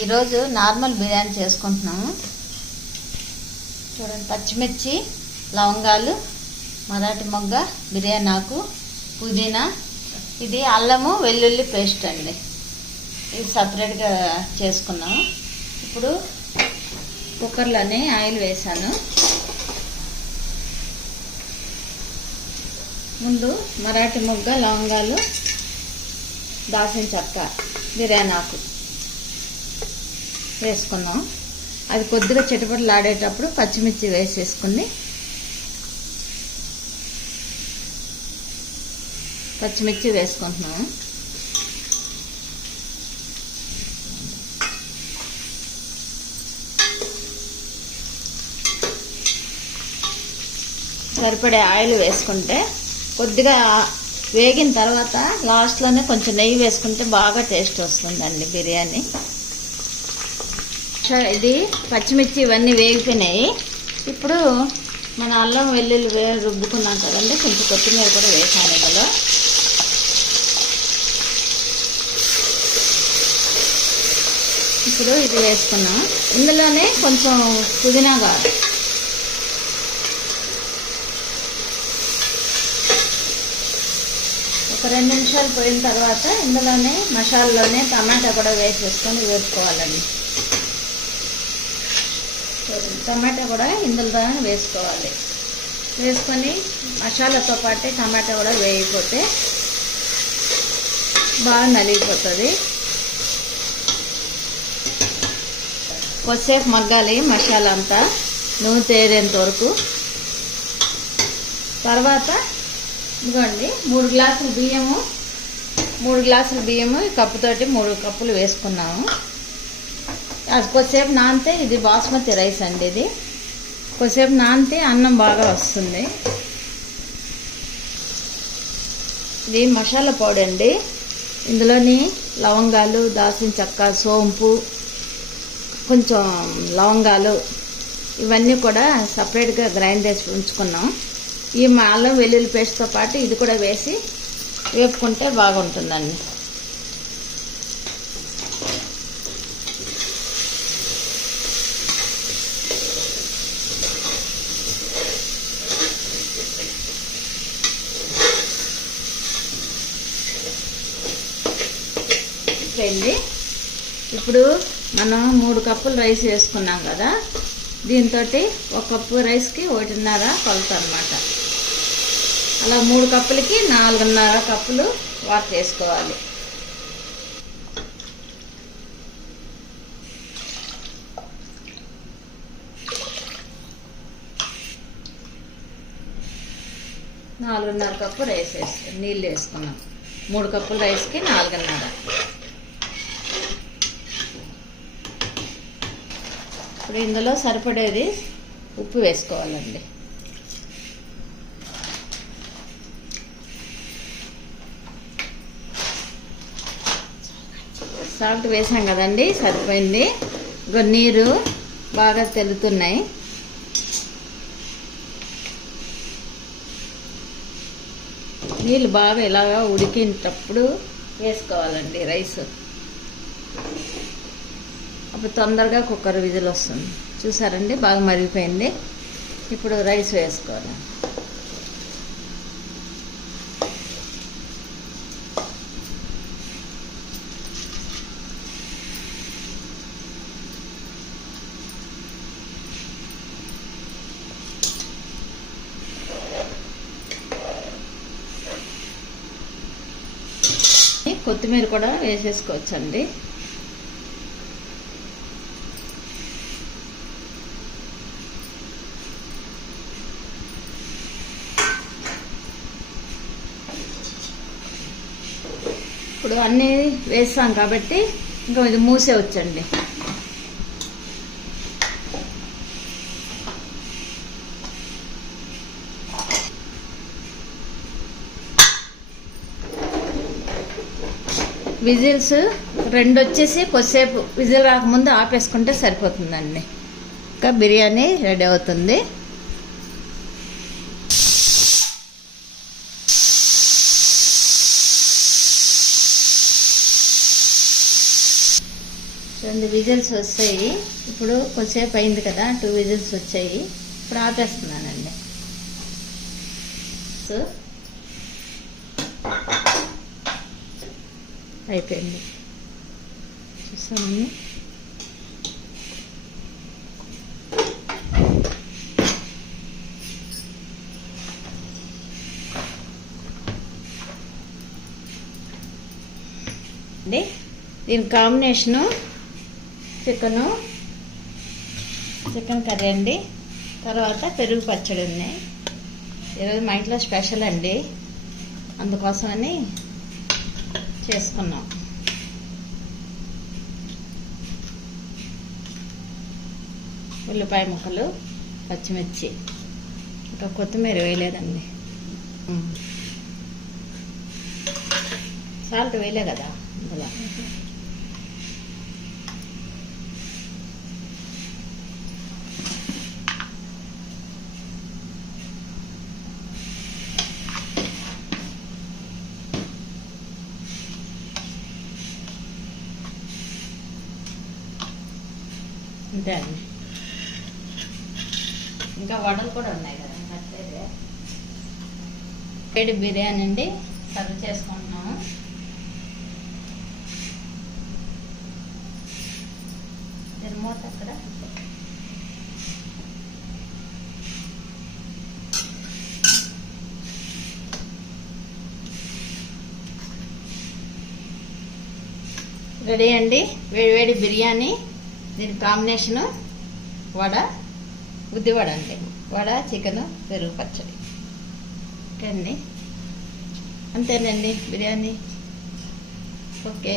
ఈరోజు నార్మల్ బిర్యానీ చేసుకుంటున్నాము. చూడండి, పచ్చిమిర్చి, లవంగాలు, మరాఠీ మొగ్గ, బిర్యానీ ఆకు, పుదీనా, ఇది అల్లము వెల్లుల్లి పేస్ట్ అండి. ఇది సపరేట్గా చేసుకున్నాము. ఇప్పుడు కుక్కర్లోనే ఆయిల్ వేసాను. ముందు మరాఠీ మొగ్గ, లవంగాలు, దాల్చిన చెక్క, బిర్యానీ ఆకు వేసుకున్నాం. అది కొద్దిగా చిటపటలాడేటప్పుడు పచ్చిమిర్చి వేసేసుకుని పచ్చిమిర్చి వేసుకుంటున్నాము. సరిపడే ఆయిల్ వేసుకుంటే కొద్దిగా వేగిన తర్వాత లాస్ట్లోనే కొంచెం నెయ్యి వేసుకుంటే బాగా టేస్ట్ వస్తుందండి బిర్యానీ. ఇది పచ్చిమిర్చి ఇవన్నీ వేగిపోయినాయి. ఇప్పుడు మన అల్లం వెల్లుల్లి రుబ్బుకున్నాం కదండి, కొంచెం కొత్తిమీర కూడా వేసాను ఇందులో. ఇప్పుడు ఇది వేసుకున్నాం. ఇందులోనే కొంచెం పుదీనా కావాలి. ఒక 2 నిమిషాలు పోయిన తర్వాత ఇందులోనే మసాలాలోనే టమాటా కూడా వేసేసుకొని వేసుకోవాలండి. టమాటా కూడా ఇందులో వేసుకోవాలి. వేసుకొని మసాలాతో పాటే టమాటా కూడా వేయకపోతే బాగా నలిగిపోతుంది. కొద్దిసేపు మగ్గాలి మసాలా అంతా నూనె తేరేంత వరకు. తర్వాత ఇదిగోండి 3 గ్లాసుల బియ్యము ఈ కప్పుతోటి 3 కప్పులు వేసుకున్నాము. అది కొద్దిసేపు నానితే, ఇది బాస్మతి రైస్ అండి. ఇది కొద్దిసేపు నానితే అన్నం బాగా వస్తుంది. ఇది మసాలా పౌడర్ అండి. ఇందులోని లవంగాలు, దాల్చిన చెక్క, సోంపు, కొంచెం లవంగాలు ఇవన్నీ కూడా సపరేట్గా గ్రైండ్ చేసి ఉంచుకున్నాం. ఈ అల్లం వెల్లుల్లి పేస్ట్తో పాటు ఇది కూడా వేసి వేపుకుంటే బాగుంటుందండి. ఇప్పుడు మనం 3 కప్పులు రైస్ వేసుకున్నాం కదా, దీంతో 1 కప్పు రైస్కి 1.5 కొలత అన్నమాట. అలా 3 కప్పులకి 4.5 కప్పులు వాటర్ వేసుకోవాలి. కప్పు రైస్ నీళ్ళు వేసుకున్నాం. 3 కప్పుల రైస్కి 4.5. ఇప్పుడు ఇందులో సరిపడేది ఉప్పు వేసుకోవాలండి. సాల్ట్ వేసాం కదండి, సరిపోయింది. నీరు బాగా తెలుతున్నాయి. నీళ్ళు బాగా ఇలాగా ఉడికినప్పుడు వేసుకోవాలండి రైస్. అప్పుడు తొందరగా కుక్కర్ విజిల్ వస్తుంది. చూసారండి, బాగా మరిగిపోయింది. ఇప్పుడు రైస్ వేసుకోవాలి. కొత్తిమీర కూడా వేసేసుకోవచ్చండి. ఇప్పుడు అన్నీ వేస్తాం కాబట్టి ఇంకా ఇది మూసేవచ్చండి. విజిల్స్ 2 వచ్చేసి కొద్దిసేపు విజిల్ రాకముందు ఆపేసుకుంటే సరిపోతుందండి. ఇంకా బిర్యానీ రెడీ అవుతుంది. 2 విజిల్స్ వస్తాయి. ఇప్పుడు కొద్దిసేపు అయింది కదా, 2 విజిల్స్ వచ్చాయి. ఇప్పుడు ఆపేస్తున్నానండి. సో అయిపోయింది, చూసామండి. దీని కాంబినేషను చికెన్ కర్రీ అండి. తర్వాత పెరుగు పచ్చడి ఉన్నాయి. ఈరోజు మా ఇంట్లో స్పెషల్ అండి, అందుకోసమని చేసుకున్నాం. ఉల్లిపాయ ముక్కలు, పచ్చిమిర్చి, ఇంకా కొత్తిమీర వేయలేదండి. సాల్ట్ వేయలే కదా అందులో. అంతే అండి. ఇంకా వడలు కూడా ఉన్నాయి కదా, అట్లయితే వేడి బిర్యానీ అండి సర్వ్ చేసుకుంటున్నాము. మూత అక్కడ రెడీ అండి. వేడి బిర్యానీ. దీని కాంబినేషను వడ, ఉద్దివడ అండి. వడ, చికెన్, పెరుగు పచ్చడి. ఓకే అండి, అంతేనండి బిర్యానీ. ఓకే.